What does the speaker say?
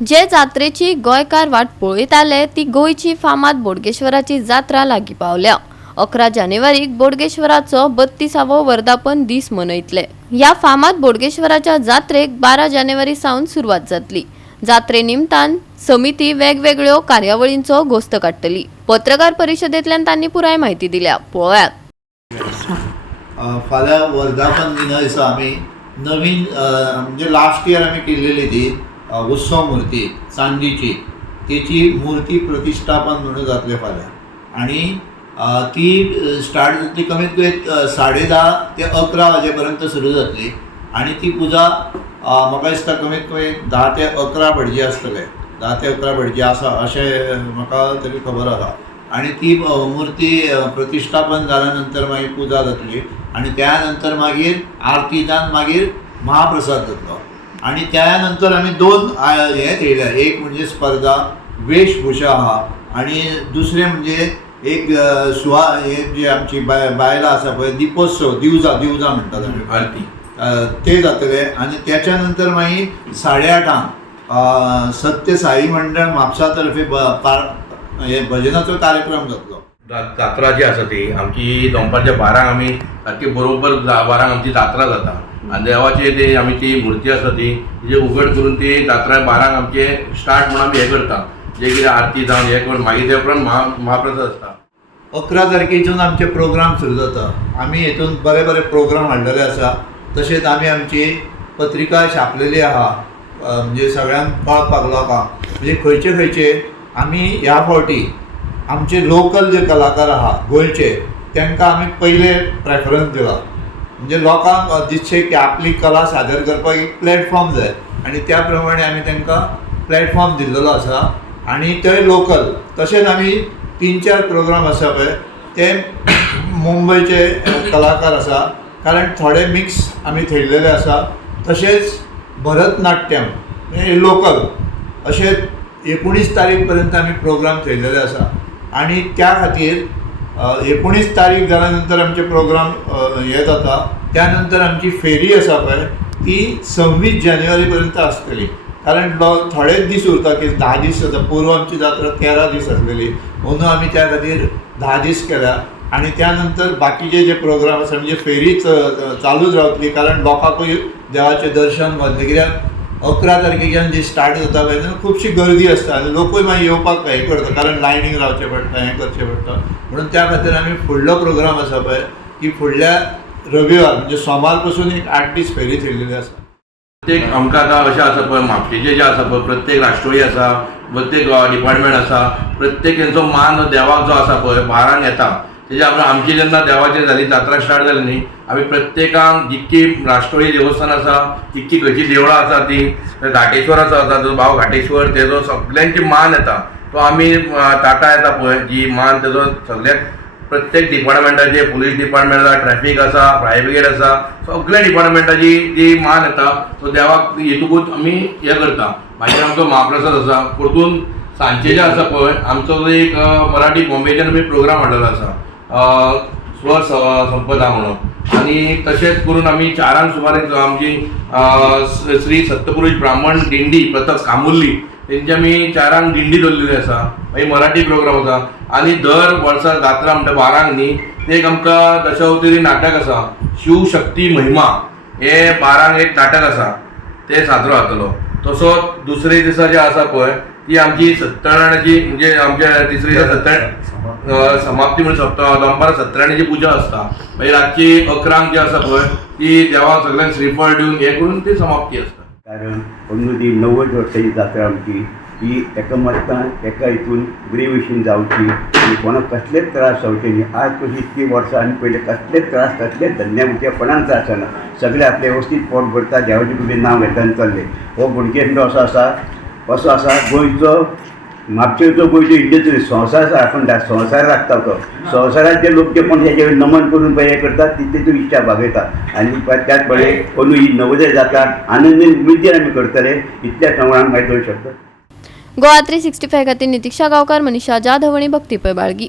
जे जात्रेची गोंयकार वाट पळयताले ती गोंयची फामाद बोडगेश्वराची जात्रा लागीं पावल्या। 11 जानेवारीक बोडगेश्वराचो 32वो वर्धापन दीस मनयतले। ह्या फामाद बोडगेश्वराच्या जात्रेक 12 जानेवारी सावन सुरवात जातली। जात्रे निमतान समिती वेगवेगळ्यो कार्यावळींचो घोस्त काडटली। पत्रकार परिशदेंतल्यान तांणी पुराय माहिती दिल्या। पळयात। फाल्यां वर्धापन दिना दिसा आमी नवीन म्हणजे लास्ट इयर आमी केल्लेली ती उत्सव मूर्ती चांदीची तेची मूर्ती प्रतिष्ठापन म्हणून जातले फाल्यां आणि ती स्टार्ट जातली कमीत कमी 10:30 ते 11 वाजेपर्यंत सुरू जातली आणि ती पुजा म्हाका दिसता कमीत कमी 10 ते 11 भटजी आसतले 10 ते 11 भटजी आसा अशें म्हाका तरी खबर आसा आणि ती मूर्ती प्रतिष्ठापन जाल्या नंतर मागीर पुजा जातली आणि त्या नंतर मागीर आरती जावन मागीर महाप्रसाद जातलो आणि त्यानंतर आमी दोन हे थेयल्या एक म्हणजे स्पर्धा वेशभूषा आहा आणि दुसरे म्हणजे एक हे जे आमची बायलां आसा पळय दिपोत्सव दिवजा म्हणटात आमी आरती ते जातले आणि त्याच्या नंतर मागीर 8:30 सत्य साई मंडळ म्हापसा तर्फे हे भजनाचो कार्यक्रम जातलो। जात्रा जी आसा ती आमची दनपारच्या 12 आमी सारकी बरोबर 12 आमची जात्रा जाता आणि देवाचे ते आमी ती मूर्ती आसा ती जे उगड करून ती जात्रा 12 आमचे स्टार्ट म्हणून आमी हे करता जे कितें आरती जावन हे करून मागीर ते उपरांत महाप्रसाद आसता। 11 तारखेच्यान आमचे प्रोग्राम सुरू जाता। आमी हेतून बरे बरे प्रोग्राम हाडलेले आसा। तशेंच आमी आमची पत्रिका छापलेली आहा म्हणजे सगळ्यांक कळपाक लोकांक म्हणजे खंयचे खंयचे आमी ह्या फावटी आमचे लोकल जे कलाकार आहा गोंयचे तांकां आमी पयले प्रेफरन्स दिला म्हणजे लोकांक दिसचे की आपली कला सादर करपाक एक प्लॅटफॉर्म जाय आणि त्या प्रमाणे आमी तांकां प्लॅटफॉर्म दिल्लो आसा आणि ते लोकल तशेंच आमी 3-4 प्रोग्राम आसा पळय ते मुंबयचे कलाकार आसा कारण थोडे मिक्स आमी थेयल्लेले आसा तशेंच भरतनाट्यम म्हणजे लोकल अशे 19 तारीख पर्यंत आमी प्रोग्राम थेयल्लेले आसा आणि त्या खातीर 19 तारीख जाल्या नंतर आमचे प्रोग्राम हे जाता त्यानंतर आमची फेरी आसा पळय ती 26 जानेवारी पर्यंत आसतली कारण थोडेच दीस उरता की 10 दीस जाता पूर्व आमची जात्रा 13 दीस आसलेली म्हणून आमी त्या खातीर 10 दीस केल्या आणि त्यानंतर बाकीचे जे प्रोग्राम आसा म्हणजे फेरी चालूच रावतली कारण लोकांकूय देवाचें दर्शन घडलें कित्याक 11 तारखेच्यान जी स्टार्ट जाता पळय तेन्ना खुबशी गर्दी आसता आनी लोकूय मागीर येवपाक हे करता कारण लायनीक रावचें पडटा हें करचें पडटा म्हणून त्या खातीर आमी फुडलो प्रोग्राम आसा पळय की फुडल्या रविवार म्हणजे सोमार पासून एक 8 दीस फेरी थेयल्लेली आसा। प्रत्येक आमकां आतां अशें आसा पळय म्हापशेचे जे आसा पळय प्रत्येक राष्ट्रोळी आसा प्रत्येक डिपार्टमेंट आसा प्रत्येक तेंचो मान देवाक जो आसा पळय भारान येता तेजे आमची जेन्ना देवाची जाली जात्रा स्टार्ट जाली न्ही आमी प्रत्येकाक जितकी राष्ट्रोळी देवस्थान आसा जितकी खंयची देवळां आसा ती घाटेश्वराचो आसा जो भाव घाटेश्वर तेजो सगळ्यांची मान येता तो आमी टाटा येता पळय जी मान तेजो सगळ्याक प्रत्येक डिपार्टमेंटाचे पुलीस डिपार्टमेंट आसा ट्रॅफिक आसा फायर ब्रिगेड आसा सगळ्या डिपार्टमेंटाची जी मान येता तो देवाक हेतूकूच आमी हे करता। मागीर आमचो महाप्रसाद आसा परतून सांजचे जे आसा पळय आमचो एक मराठी बॉम्बेच्यान आमी प्रोग्राम हाडलेलो आसा स्वर संपदा म्हणून आणि तशेंच करून आमी 4 सुमारे आमची श्री सत्यपुरुष ब्राह्मण दिंडी प्रताप कामुर्ली तेंची आमी 4 दिंडी दवरलेली आसा मागीर मराठी प्रोग्राम आसा आणि दर वर्सा जात्रा म्हणटा 12 न्ही ते एक आमकां दशावतारी नाटक आसा शिवशक्ती महिमा हे 12 एक नाटक आसा ते साजरो जातलो। तसो दुसरे दिसा जे आसा पळय ती आमची सत्यनारायणाची म्हणजे आमच्या तिसरे दिसा समाप्ती म्हणून दनपार सत्यनारायणाची पुजा आसता मागीर रातची 11 जी आसा पळय ती देवाक सगळ्यांक श्रीफळ दिवन हे करून ती समाप्ती आसता। कारण अंदू ती 90 वर्सांची जात्रा आमची ही एकामेकांक एका हितून बरे भशेन जावची आनी कोणाक कसलेच त्रास जावचे न्ही। आज कशी इतकी वर्सां आनी पयले कसलेच त्रास कसलेच धन्या कोणाक त्रास जायना सगळे आपले वेवस्थीत पोट भरता देवाचे कुडीन नांव घेता आनी चल्ले। हो बोडगेश्वर असो आसा गोंयचो म्हापशेचो गोंयचो इंडियेचो संवसार आसा आपण संवसार लागता तो संवसारात जे लोक जे कोण हेजे नमन करून हे करतात तितले तूं इच्छा भागयता आनी त्याच वेळे कोण ही नवोदय जाता आनंद उमेदीन आमी करतले इतल्या प्रमाणात माहीत करूं शकता। गोवा 365 खातीर नितीक्षा गांवकार, मनीषा जाधव आनी भक्ती पै बाळगी।